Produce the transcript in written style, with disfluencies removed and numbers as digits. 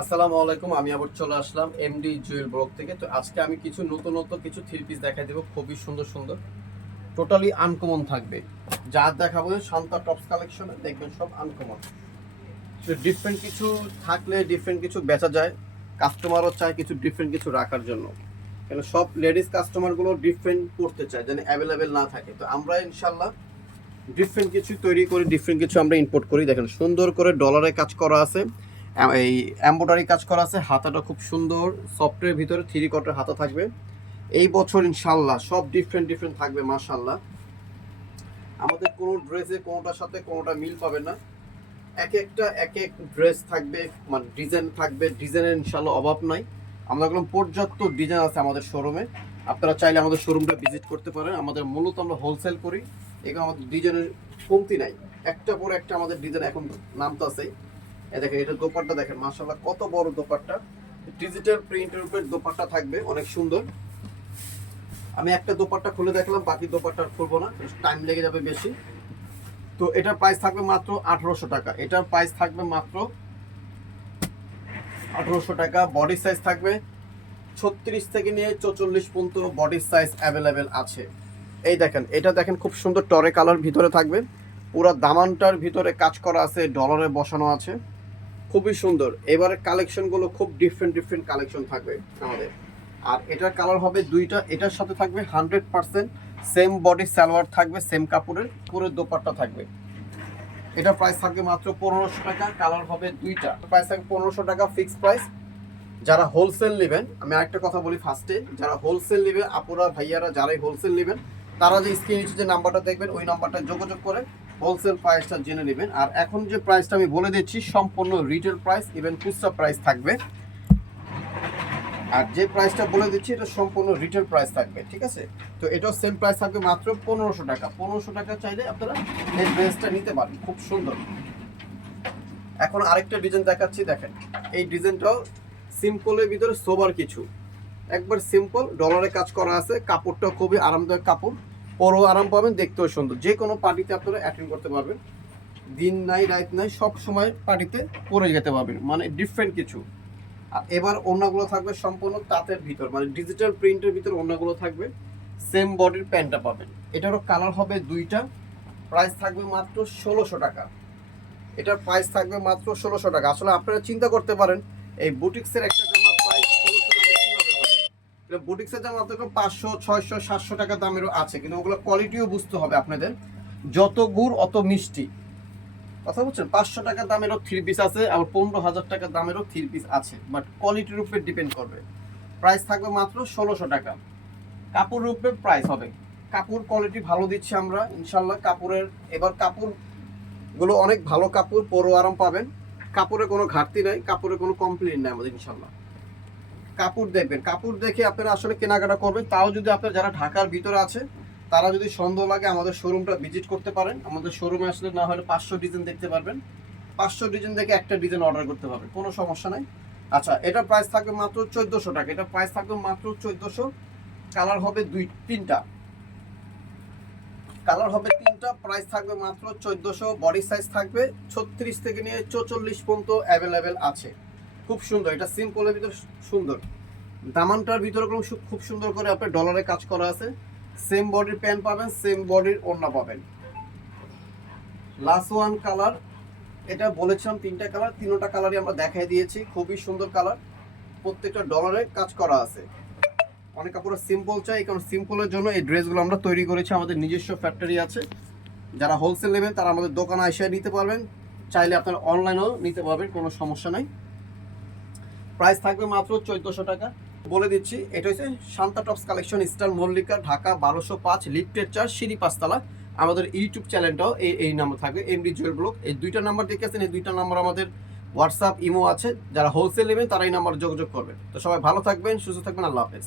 আসসালামু আলাইকুম। আমি আবার চলে আসলাম এমডি জুয়েল ব্লগ থেকে। তো আজকে আমি কিছু নতুনত্ব কিছু থ্রি পিস দেখাই দেবো, খুবই সুন্দর সুন্দর, টোটালি আনকমন থাকবে। যা দেখাবো শান্তা টপস কালেকশনে দেখবেন সব আনকমন। ডিফারেন্ট কিছু থাকলে ডিফারেন্ট কিছু বেচা যায়, কাস্টমারও চায় কিছু ডিফারেন্ট কিছু রাখার জন্য, কেন সব লেডিস কাস্টমারগুলো ডিফারেন্ট করতে চায় যেন অ্যাভেলেবেল না থাকে। তো আমরা ইনশাল্লাহ ডিফারেন্ট কিছু তৈরি করি, ডিফারেন্ট কিছু আমরা ইম্পোর্ট করি। দেখেন সুন্দর করে ডলারে কাজ করা আছে, এই এমব্রয়ডারি কাজ করা আছে, হাতাটা খুব সুন্দর সফটের ভিতরে থ্রি কোয়ার্টার হাতা থাকবে। এই বছর ইনশাল্লাহ সব ডিফারেন্ট ডিফারেন্ট থাকবে মাশাল্লাহ। আমাদের কোনো ড্রেসে কোনোটার সাথে কোনোটা মিল পাবে না, এক একটা এক এক ড্রেস থাকবে, মানে ডিজাইন থাকবে, ডিজাইনের ইনশাল্লাহ অভাব নাই। আমরা একদম পর্যাপ্ত ডিজাইন আছে আমাদের শোরুমে, আপনারা চাইলে আমাদের শোরুমটা ভিজিট করতে পারেন। আমাদের মূলত আমরা হোলসেল করি, এখানে আমাদের ডিজাইনের কমতি নাই, একটা পরে একটা আমাদের ডিজাইন এখন নামতেছে। দেখেন এটা দোপাট্টা, দেখেন মাশাআল্লাহ কত বড় দোপাট্টা, ডিজিটাল প্রিন্টের উপর দোপাট্টা থাকবে, অনেক সুন্দর। আমি একটা দোপাট্টা খুলে দেখলাম, বাকি দোপাট্টা খুলবো না, টাইম লেগে যাবে বেশি। তো এটার প্রাইস থাকবে মাত্র 1800 টাকা। এটার প্রাইস থাকবে মাত্র 1800 টাকা। বডি সাইজ থাকবে 36 থেকে নিয়ে 44 পর্যন্ত বডি সাইজ অ্যাভেলেবেল আছে। এই দেখেন এটা দেখেন খুব সুন্দর টরে কালার ভিতরে থাকবে, পুরো দামানটার ভিতরে কাজ করা আছে, ডলারে বসানো আছে, খুবই সুন্দর। এবারে কালেকশনগুলো খুব ডিফারেন্ট ডিফারেন্ট কালেকশন থাকবে আমাদের। আর এটার কালার হবে দুইটা, এটার সাথে থাকবে 100% সেম বডি সালোয়ার থাকবে, সেম কাপড়ের পুরো দোপাট্টা থাকবে। এটা প্রাইস থাকবে মাত্র 1500 টাকা। কালার হবে দুইটা, প্রাইস থাকবে 1500 টাকা ফিক্সড প্রাইস। যারা হোলসেল নেবেন, আমি আরেকটা কথা বলি ফার্স্টে, যারা হোলসেল নেবে আপুরা ভাইয়ারা যারাই হোলসেল নেবেন, তারা যে স্ক্রিন নিচে যে নাম্বারটা দেখবেন ওই নাম্বারটা যোগাযোগ করে হোলসেল প্রাইসটা জেনে নেবেন। আর এখন যে প্রাইসটা আমি বলে দিচ্ছি সম্পূর্ণ রিটেল প্রাইস, ইভেন খুচরা প্রাইস থাকবে। আর যে প্রাইসটা বলে দিচ্ছি এটা সম্পূর্ণ রিটেল প্রাইস থাকবে, ঠিক আছে? তো এটাও সেম প্রাইস থাকবে মাত্র 1500 টাকা। 1500 টাকা চাইলে আপনারা এই ড্রেসটা নিতে পারেন, খুব সুন্দর। এখন আরেকটা ডিজাইন দেখাচ্ছি, দেখেন এই ডিজাইনটাও সিম্পলের ভিতরে সোবার কিছু, একবার সিম্পল ডলারে কাজ করা আছে, কাপড়টা খুবই আরামদায়ক কাপড়, পরও আরাম পাবেন, দেখতেও সুন্দর। যে কোনো পার্টিতে আপনারা অ্যাটেন্ড করতে পারবেন, দিন নাই রাত নাই সব সময় পার্টিতে পরে যেতে পারবেন, মানে ডিফারেন্ট কিছু। আর এবার ওড়নাগুলো থাকবে সম্পূর্ণ তাঁতের ভিতর, মানে ডিজিটাল প্রিন্টের ভিতর ওড়নাগুলো থাকবে, সেম বডির প্যান্টটা পাবেন। এটারও কালার হবে দুইটা, প্রাইস থাকবে মাত্র 1600 টাকা। এটার প্রাইস থাকবে মাত্র 1600 টাকা। আসলে আপনারা চিন্তা করতে পারেন এই বুটিক্সের একটা জামার প্রাইস 1600 টাকা কিভাবে হয়। বুটিক্সের জামা আপনাদের 500 600 700 টাকা দামেরও আছে, কিন্তু ওগুলো কোয়ালিটিও বুঝতে হবে আপনাদের। যত গুড় অত মিষ্টি, কথা বলছেন। 500 টাকা দামেরও থ্রি পিস আছে, আবার 15,000 টাকা দামেরও থ্রি পিস আছে, বাট কোয়ালিটির উপরে ডিপেন্ড করবে। প্রাইস থাকবে মাত্র 1600 টাকা। কাপড়ের উপরে প্রাইস হবে, কাপড় কোয়ালিটি ভালো দিচ্ছি আমরা ইনশাল্লাহ। কাপড়ের এবার কাপড়গুলো অনেক ভালো কাপড়, পরও আরাম পাবেন, কাপড়ে কোনো ঘাটতি নাই, কাপড়ে কোনো কমপ্লেন নাই আমাদের ইনশাল্লাহ। কাপড় দেখবেন, কাপড় দেখে আপনারা আসলে কেনাকাটা করবেন। তাও যদি আপনারা যারা ঢাকার ভিতরে আছে তারা যদি সন্দেহ লাগে আমাদের শোরুমটা ভিজিট করতে পারেন। আমাদের শোরুমে আসলে না হলে 500 ডিজাইন দেখতে পারবেন, 500 ডিজাইন দেখে একটা ডিজাইন অর্ডার করতে পারবেন, কোনো সমস্যা নাই। আচ্ছা, এটা প্রাইস থাকবে মাত্র 1400 টাকা। এটা প্রাইস থাকবে মাত্র 1400। কালার হবে তিনটা, কালার হবে তিনটা, প্রাইস থাকবে মাত্র 1400। বডি সাইজ থাকবে 36 থেকে নিয়ে 44 পর্যন্ত অ্যাভেলেবেল আছে, খুব সুন্দর। এটা সিম্পলের ভিতর সুন্দর, দামানটার ভিতরে খুব সুন্দর করে আপনার ডলারে কাজ করা আছে, সেম বডির প্যান্ট পাবেন, সেম বডির ওড়না পাবেন। লাস্ট ওয়ান কালার, এটা বলেছিলাম তিনটা কালার, তিনটা কালারই আমরা দেখাই দিয়েছি, খুবই সুন্দর কালার, প্রত্যেকটা ডলারে কাজ করা আছে। অনেক কাপড় সিম্পল চাই, কারণ সিম্পলের জন্য এই ড্রেসগুলো আমরা তৈরি করেছি, আমাদের নিজস্ব ফ্যাক্টরি আছে। যারা হোলসেল নেবেন তারা আমাদের দোকানে এসে নিতে পারবেন, চাইলে আপনারা অনলাইনেও নিতে পারবেন, কোনো সমস্যা নাই। প্রাইস থাকবে মাত্র 1400 টাকা। বলে দিচ্ছি, এটা হচ্ছে Shanta tops collection, star Mallika, Dhaka 1205, লিফটের 4, সিঁড়ি 5তলা। আমাদের ইউটিউব চ্যানেলটাও এই নাম্বার থাকবে, এমডি জুয়েল ব্লগ। এই দুইটা নাম্বার দেখেছেন, এই দুইটা নাম্বার আমাদের হোয়াটসঅ্যাপ ইমো আছে। যারা হোলসেল নেবেন তারা এই নাম্বার যোগাযোগ করবেন। তো সবাই ভালো থাকবেন, সুস্থ থাকবেন, আল্লাহ হাফেজ।